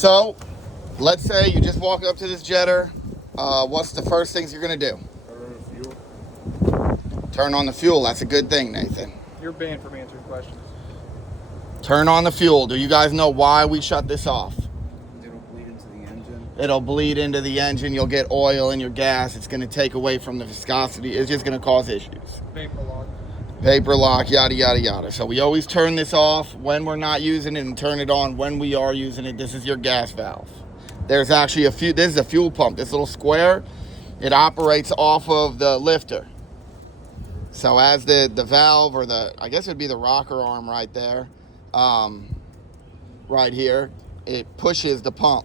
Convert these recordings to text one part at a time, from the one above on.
So, let's say you just walk up to this jetter. What's the first things you're going to do? Turn on the fuel. That's a good thing, Nathan. You're banned from answering questions. Turn on the fuel. Do you guys know why we shut this off? It'll bleed into the engine. It'll bleed into the engine. You'll get oil in your gas. It's going to take away from the viscosity. It's just going to cause issues. Vapor lock. Vapor lock, yada, yada, yada. So we always turn this off when we're not using it and turn it on when we are using it. This is your gas valve. There's actually this is a fuel pump. This little square, it operates off of the lifter. So as the valve, or I guess it would be the rocker arm right there, right here, it pushes the pump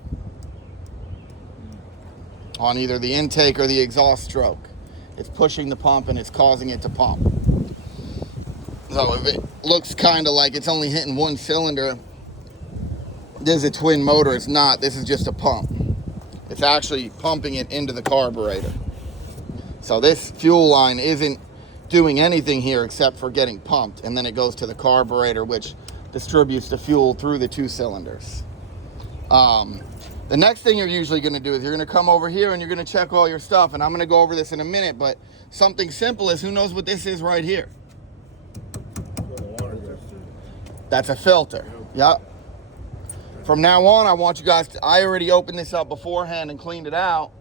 on either the intake or the exhaust stroke. It's pushing the pump and it's causing it to pump. So if it looks kind of like it's only hitting one cylinder, this is a twin motor. It's not. This is just a pump. It's actually pumping it into the carburetor. So this fuel line isn't doing anything here except for getting pumped, and then it goes to the carburetor, which distributes the fuel through the two cylinders. The next thing you're usually going to do is you're going to come over here and you're going to check all your stuff, and I'm going to go over this in a minute, but something simple is, who knows what this is right here? That's a filter. Yep. From now on, I want you guys to, I already opened this up beforehand and cleaned it out,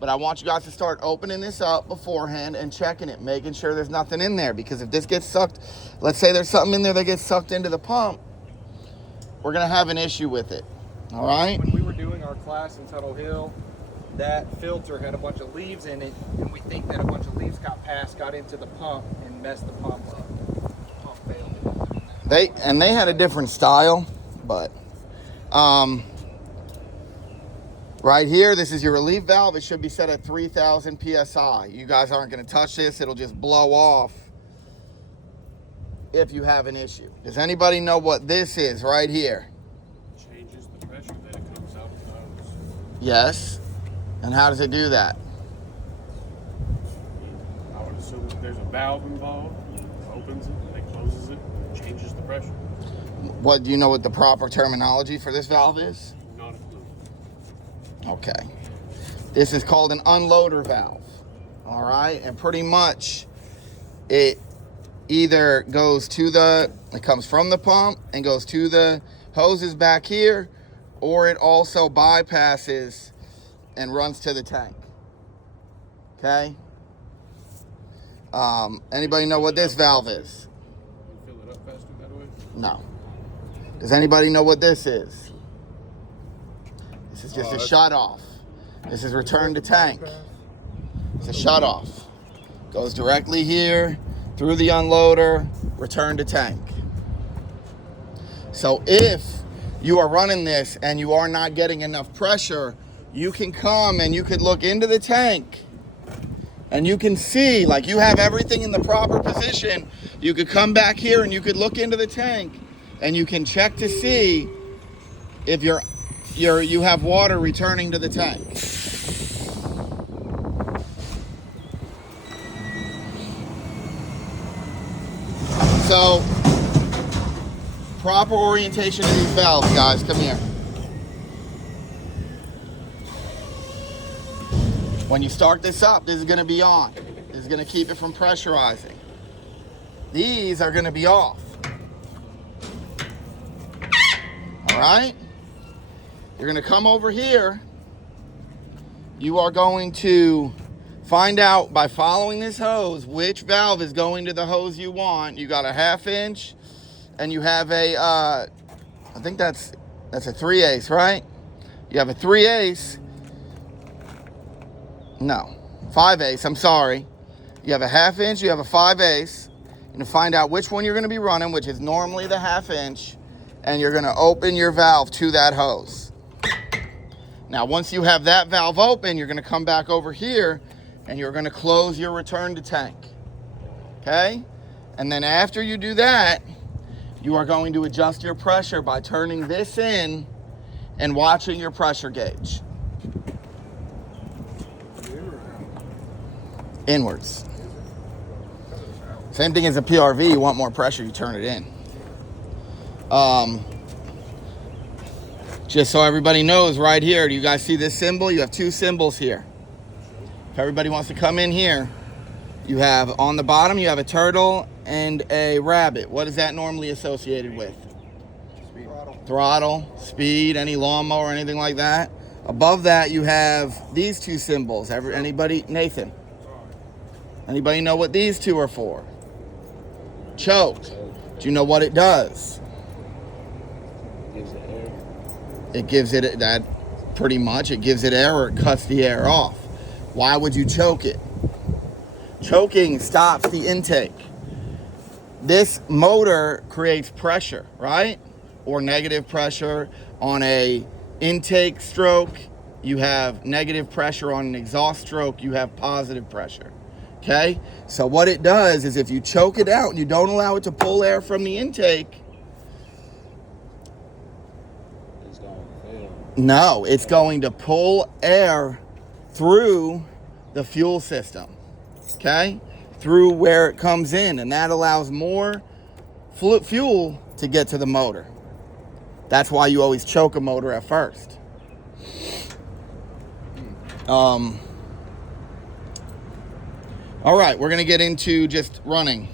but I want you guys to start opening this up beforehand and checking it, making sure there's nothing in there. Because if this gets sucked, let's say there's something in there that gets sucked into the pump, we're going to have an issue with it. All right? When we were doing our class in Tuttle Hill, that filter had a bunch of leaves in it, and we think that a bunch of leaves got into the pump and messed the pump up. The pump failed. They had a different style, but right here, this is your relief valve. It should be set at 3,000 PSI. You guys aren't going to touch this. It'll just blow off if you have an issue. Does anybody know what this is right here? Changes the pressure that it comes out of the hose. Yes. And how does it do that? I would assume that there's a valve involved. It opens it, and it closes it, and changes the pressure. What, do you know what the proper terminology for this valve is? Not a clue. Okay. This is called an unloader valve. All right. And pretty much it either it comes from the pump and goes to the hoses back here, or it also bypasses and runs to the tank. Okay. Anybody know what this valve is? You fill it up faster that way? No. Does anybody know what this is? This is just a shut off. This is return to tank. It's a shut off. Goes directly here, through the unloader, return to tank. So if you are running this and you are not getting enough pressure, you can come and you could look into the tank and you can see, like, you have everything in the proper position. You could come back here and you could look into the tank and you can check to see if you have water returning to the tank. So, proper orientation of these valves, guys. Come here. When you start this up, this is going to be on. This is going to keep it from pressurizing. These are going to be off. All right? You're going to come over here. You are going to find out by following this hose which valve is going to the hose you want. You got a 1/2 inch and you have a, I think that's a 3/8, right? You have a 3/8. No, 5/8, I'm sorry. You have a 1/2 inch, you have a 5/8. You're going to find out which one you're going to be running, which is normally the 1/2 inch, and you're going to open your valve to that hose. Now, once you have that valve open, you're going to come back over here and you're going to close your return to tank. Okay? And then after you do that, you are going to adjust your pressure by turning this in and watching your pressure gauge. Inwards. Same thing as a PRV. You want more pressure, you turn it in. Just so everybody knows, right here, do you guys see this symbol? You have two symbols here. If everybody wants to come in here, you have on the bottom, you have a turtle and a rabbit. What is that normally associated with? Throttle, speed, any lawnmower, anything like that. Above that, you have these two symbols. Anybody? Nathan? Anybody know what these two are for? Choke. Do you know what it does? It gives it that, pretty much. It gives it air, or it cuts the air off. Why would you choke it? Choking stops the intake. This motor creates pressure, right? Or negative pressure. On a intake stroke, you have negative pressure. On an exhaust stroke, you have positive pressure. Okay? So what it does is if you choke it out and you don't allow it to pull air from the intake, no, it's going to pull air through the fuel system, okay? Through where it comes in, and that allows more fuel to get to the motor. That's why you always choke a motor at first. All right, we're gonna get into just running.